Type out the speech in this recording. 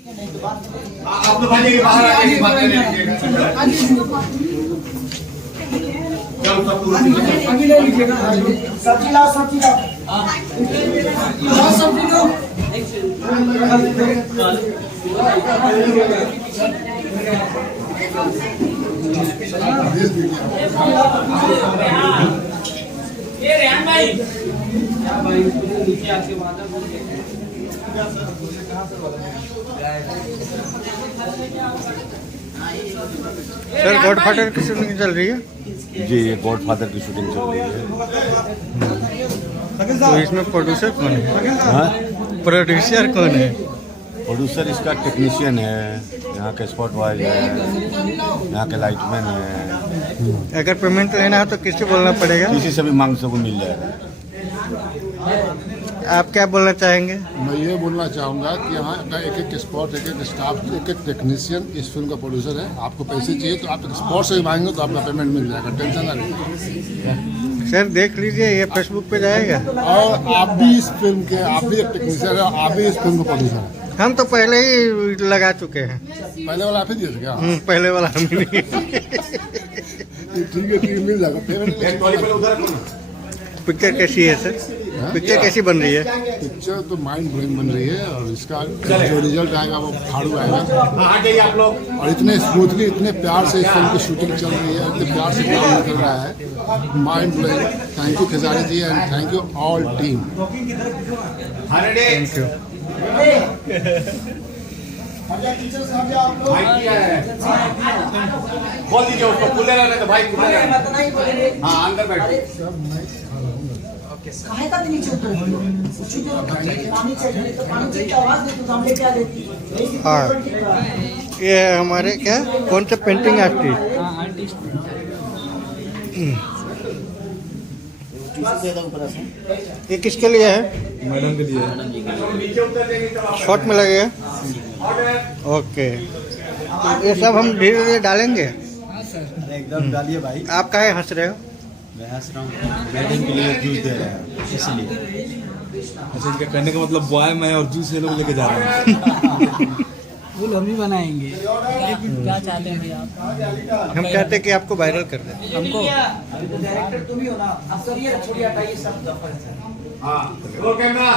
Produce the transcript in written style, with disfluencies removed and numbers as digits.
आप लोग बाहर आके बात करेंगे। सब्जी लाओ, सब्जी लाओ, सब्जी लो। ये रेहान भाई क्या भाई नीचे आके वादा बोल के सर गॉडफादर की शूटिंग चल रही है जी, ये गॉडफादर की शूटिंग चल रही है। तो इसमें प्रोड्यूसर कौन है? हाँ, प्रोड्यूसर कौन है? प्रोड्यूसर इसका टेक्नीशियन है, यहाँ के स्पॉट बॉयज है, यहाँ के लाइटमैन है। अगर पेमेंट लेना है तो किससे बोलना पड़ेगा? किसी से भी मांग सको मिल जाएगा। आप क्या बोलना चाहेंगे? मैं ये बोलना चाहूँगा कि यहाँ का एक एक स्पॉट, एक एक स्टाफ, एक एक टेक्नीशियन इस फिल्म का प्रोड्यूसर है। आपको पैसे चाहिए तो आप स्पॉट से भी मांगेंगे तो आपका पेमेंट मिल जाएगा, टेंशन ना लीजिए। सर देख लीजिए, ये फेसबुक पे जाएगा। और आप भी इस फिल्म के, आप भी एक टेक्नीशियन है, आप भी इस फिल्म का प्रोड्यूसर है। हम तो पहले ही लगा चुके हैं। पहले वाला आप ही दिए थे क्या? पहले वाला हम नहीं। ठीक है, मिल जाएगा पेमेंट। पिक्चर कैसी है सर? पिक्चर कैसी बन रही है? पिक्चर तो माइंड ब्लोइंग बन रही है और इसका जो रिजल्ट आएगा वो फाड़ू आएगा। आप लोग और इतने स्मूथली, इतने प्यार से इस फिल्म की शूटिंग चल रही है, इतने प्यार से काम निकल रहा है, mind blowing. Thank you Khesari ji and thank you all team. Thank you. भाई क्या है? बोल दीजिए उसको, खुले रहने तो भाई, खुले रहने। हाँ, अंदर बैठो। काहे का नीचे उतर रही हो? पानी चाहिए तो पानी की आवाज दे तो हम लेके आ देती। हाँ, ये हमारे क्या कौन से पेंटिंग आर्टिस्ट? ये किसके लिए है? मैडम के लिए। शॉर्ट में लगेगा? ओके, ये सब हम धीरे धीरे डालेंगे। एकदम डालिए भाई। आप काहे हंस रहे हो? मैं हंस रहा हूँ, मैडम के लिए जूस दे रहे हैं इसलिए। अच्छा, इनका कहने का मतलब बॉय मैं और जूस ये लोग लेके जा रहे हैं। फूल हम ही बनाएंगे। क्या चाहते हैं भैया आप? हम चाहते हैं कि आपको वायरल कर दें। हमको डायरेक्टर तुम ही हो ना, अब करिए, छोड़िए, हटाइए सब। हाँ, रोल कैमरा।